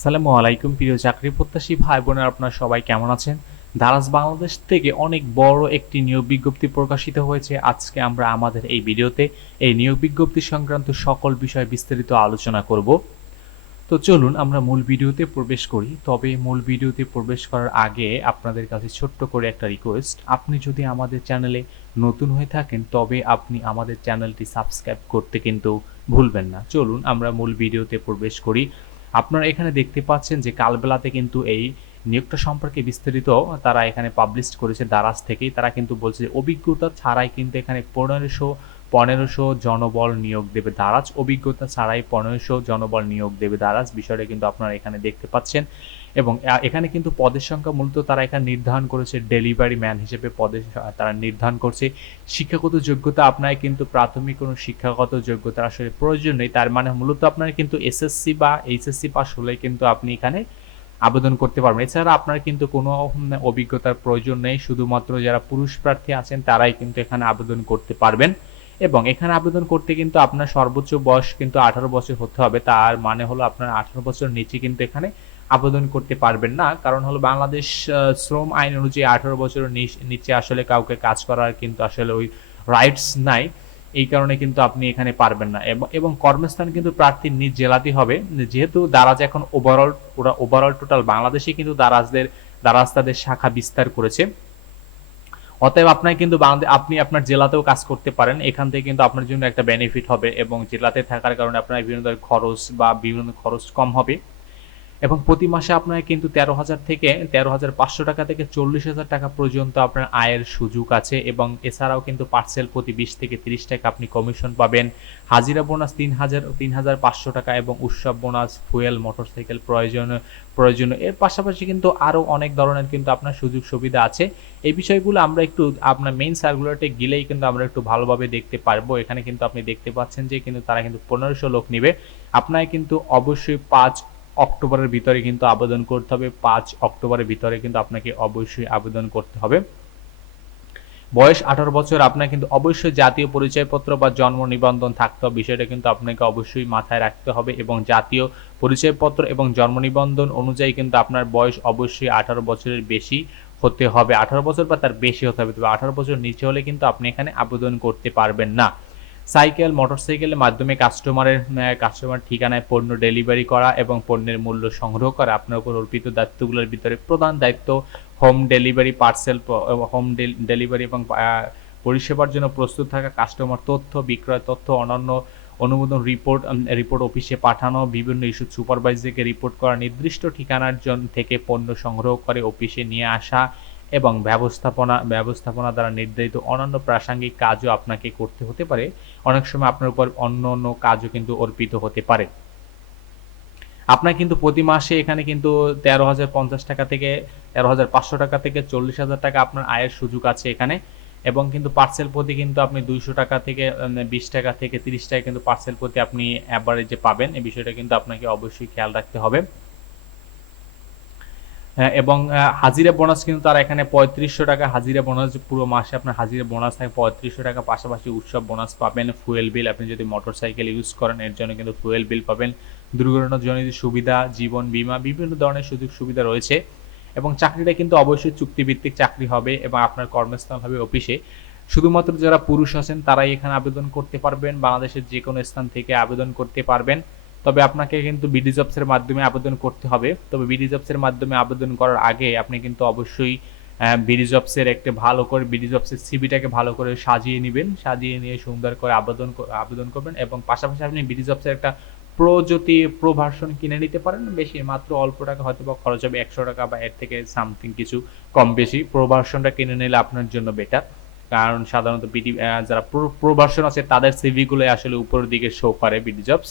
আসসালামু আলাইকুম, প্রিয় চাকরি প্রত্যাশী ভাই বোনেরা আপনারা সবাই কেমন আছেন? দারাজ বাংলাদেশ থেকে অনেক বড় একটি নিয়োগ বিজ্ঞপ্তি প্রকাশিত হয়েছে। আজকে আমরা আমাদের এই ভিডিওতে এই নিয়োগ বিজ্ঞপ্তি সংক্রান্ত সকল বিষয় বিস্তারিত আলোচনা করব। তো চলুন, আমরা মূল ভিডিওতে প্রবেশ করি। তবে মূল ভিডিওতে প্রবেশ করার আগে আপনাদের কাছে ছোট্ট করে একটা রিকোয়েস্ট আপনি যদি আমাদের চ্যানেলে নতুন হয়ে থাকেন, তবে আপনি আমাদের চ্যানেলটি সাবস্ক্রাইব করতে কিন্তু ভুলবেন না। চলুন, আমরা মূল ভিডিওতে প্রবেশ করি। আপনারা এখানে দেখতে পাচ্ছেন যে কালবেলাতে কিন্তু এই নিয়োগটা সম্পর্কে বিস্তারিত তারা এখানে পাবলিশ করেছে দারাজ থেকেই। তারা কিন্তু বলছে যে অভিজ্ঞতা ছাড়াই কিন্তু এখানে পনেরোশো পনেরোশো জনবল নিয়োগ দেবে দারাজ। অভিজ্ঞতা ছাড়াই পনেরোশো জনবল নিয়োগ দেবে দারাজ। বিষয়টা কিন্তু আপনারা এখানে দেখতে পাচ্ছেন। এবং এখানে কিন্তু পদের সংখ্যা মূলত তারা এখানে নির্ধারণ করেছে। ডেলিভারি ম্যান হিসেবে পদের স- তারা নির্ধারণ করছে। শিক্ষাগত যোগ্যতা আপনার কিন্তু প্রাথমিক কোনো শিক্ষাগত যোগ্যতা আসলে প্রয়োজন নেই। তার মানে মূলত আপনার কিন্তু এসএসসি বা এইচএসসি পাস হলেই কিন্তু আপনি এখানে আবেদন করতে পারবেন। এছাড়া আপনার কিন্তু কোনো অভিজ্ঞতার প্রয়োজন নেই। শুধুমাত্র যারা পুরুষ প্রার্থী আছেন, তারাই কিন্তু এখানে আবেদন করতে পারবেন। এবং এখানে আবেদন করতে কিন্তু আপনার সর্বোচ্চ বয়স কিন্তু আঠারো বছর হতে হবে। তার মানে হলো আপনার আঠারো বছর নিচে কিন্তু এখানে আবেদন করতে পারবেন না। কারণ হলো বাংলাদেশ শ্রম আইন অনুযায়ী আঠারো বছরের নিচে আসলে কাউকে কাজ করার কিন্তু আসলে ওই রাইটস নাই। এই কারণে কিন্তু আপনি এখানে পারবেন না। এবং কর্মস্থান কিন্তু প্রার্থীর নিজ জেলাতেই হবে। যেহেতু দারাজ এখন ওভারঅল ওরা ওভারঅল টোটাল বাংলাদেশে কিন্তু দারাজদের দারাজ তাদের শাখা বিস্তার করেছে। অতএব আপনার কিন্তু আপনি আপনার জেলাতেও কাজ করতে পারেন। এখান থেকে কিন্তু আপনার জন্য একটা বেনিফিট হবে এবং জেলাতে থাকার কারণে আপনার বিভিন্ন খরচ বা বিভিন্ন খরচ কম হবে। এবং প্রতি মাসে আপনার কিন্তু তেরো হাজার থেকে তেরো হাজার পাঁচশো টাকা থেকে চল্লিশ হাজার টাকা পর্যন্ত আপনার আয়ের সুযোগ আছে এবং এছাড়াও কিন্তু পার্সেল প্রতি বিশ থেকে তিরিশ টাকা আপনি কমিশন পাবেন। হাজিরা বোনাস তিন হাজার তিন হাজার পাঁচশো টাকা এবং উৎসব বোনাস, ফুয়েল, মোটরসাইকেল প্রয়োজন প্রয়োজন এর পাশাপাশি কিন্তু আরও অনেক ধরনের কিন্তু আপনার সুযোগ সুবিধা আছে। এই বিষয়গুলো আমরা একটু আপনার মেইন সার্কুলারটে গেলেই কিন্তু আমরা একটু ভালোভাবে দেখতে পারব। এখানে কিন্তু আপনি দেখতে পাচ্ছেন যে কিন্তু তারা কিন্তু পনেরোশো লোক নেবে। আপনার কিন্তু অবশ্যই পাঁচ অক্টোবরের ভিতরে কিন্তু আবেদন করতে হবে, পাঁচ অক্টোবরের ভিতরে কিন্তু আপনাকে অবশ্যই আবেদন করতে হবে। বয়স আঠারো বছর, আপনার কিন্তু অবশ্যই জাতীয় পরিচয়পত্র বা জন্ম নিবন্ধন থাকতে হবে। বিষয়টা কিন্তু আপনাকে অবশ্যই মাথায় রাখতে হবে এবং জাতীয় পরিচয়পত্র এবং জন্ম নিবন্ধন অনুযায়ী কিন্তু আপনার বয়স অবশ্যই আঠারো বছরের বেশি হতে হবে। আঠারো বছর বা তার বেশি হতে হবে। তবে আঠারো বছর নিচে হলে কিন্তু আপনি এখানে আবেদন করতে পারবেন না। সাইকেল, মোটরসাইকেলের মাধ্যমে কাস্টমারের কাস্টমার ঠিকানায় পণ্য ডেলিভারি করা এবং পণ্যের মূল্য সংগ্রহ করা। আপনার উপর অর্পিত দায়িত্বগুলোর ভিতরে প্রধান দায়িত্ব home delivery parcel home delivery এবং পরিষেবার জন্য প্রস্তুত থাকা কাস্টমার তথ্য, বিক্রয় তথ্য অন্যান্য অনুমোদন রিপোর্ট রিপোর্ট অফিসে পাঠানো, বিভিন্ন ইস্যু সুপারভাইজারকে রিপোর্ট করা, নির্দিষ্ট ঠিকানার জন, থেকে পণ্য সংগ্রহ করে অফিসে নিয়ে আসা এবং ব্যবস্থাপনা ব্যবস্থাপনা দ্বারা নির্ধারিত অন্যান্য প্রাসঙ্গিক কাজও আপনাকে করতে হতে পারে। অনেক সময় আপনার উপর অন্য অন্য কাজও কিন্তু অর্পিত হতে পারে। আপনার কিন্তু প্রতি মাসে এখানে কিন্তু তেরো হাজার পঞ্চাশ টাকা থেকে তেরো হাজার পাঁচশো টাকা থেকে চল্লিশ হাজার টাকা আপনার আয়ের সুযোগ আছে এখানে। এবং কিন্তু পার্সেল প্রতি কিন্তু আপনি দুইশো টাকা থেকে বিশ টাকা থেকে তিরিশ টাকা কিন্তু পার্সেল প্রতি আপনি অ্যাভারেজে পাবেন। এই বিষয়টা কিন্তু আপনাকে অবশ্যই খেয়াল রাখতে হবে। এবং হাজিরা বোনাস কিন্তু তারা এখানে পঁয়ত্রিশশো টাকা হাজিরা বোনাস, পুরো মাসে আপনার হাজিরা বোনাস থাকে, পঁয়ত্রিশশো টাকা পাশাপাশি উৎসব বোনাস পাবেন ফুয়েল বিল আপনি যদি মোটর সাইকেল ইউজ করেন, এর জন্য কিন্তু ফুয়েল বিল পাবেন, দুর্ঘটনাজনিত সুবিধা, জীবন বীমা, বিভিন্ন ধরনের সুযোগ সুবিধা রয়েছে, এবং চাকরিটা কিন্তু অবশ্যই চুক্তিভিত্তিক চাকরি হবে এবং আপনার কর্মস্থল হবে অফিসে। শুধুমাত্র যারা পুরুষ আছেন, তারাই এখানে আবেদন করতে পারবেন, বাংলাদেশের যে কোনো স্থান থেকে আবেদন করতে পারবেন। তবে আপনাকে কিন্তু বিডি জবসের মাধ্যমে আবেদন করতে হবে। তবে বিডি জবসের মাধ্যমে আবেদন করার আগে আপনি কিন্তু অবশ্যই বিডি জবসের একটা ভালো করে বিডি জবসের সিবিটাকে ভালো করে সাজিয়ে নেবেন। সাজিয়ে নিয়ে সুন্দর করে আবেদন আবেদন করবেন এবং পাশাপাশি আপনি বিডি জবসের একটা প্রো যদি কিনে নিতে পারেন। বেশি মাত্র অল্প টাকা হয়তো বা খরচ হবে একশো টাকা বা এর থেকে সামথিং কিছু কম বেশি। প্রো কিনে নিলে আপনার জন্য বেটার কারণ সাধারণত বিডি যারা প্রো প্রো ভার্সন আছে তাদের সিভিগুলো আসলে উপরের দিকে শো করে বিডি জবস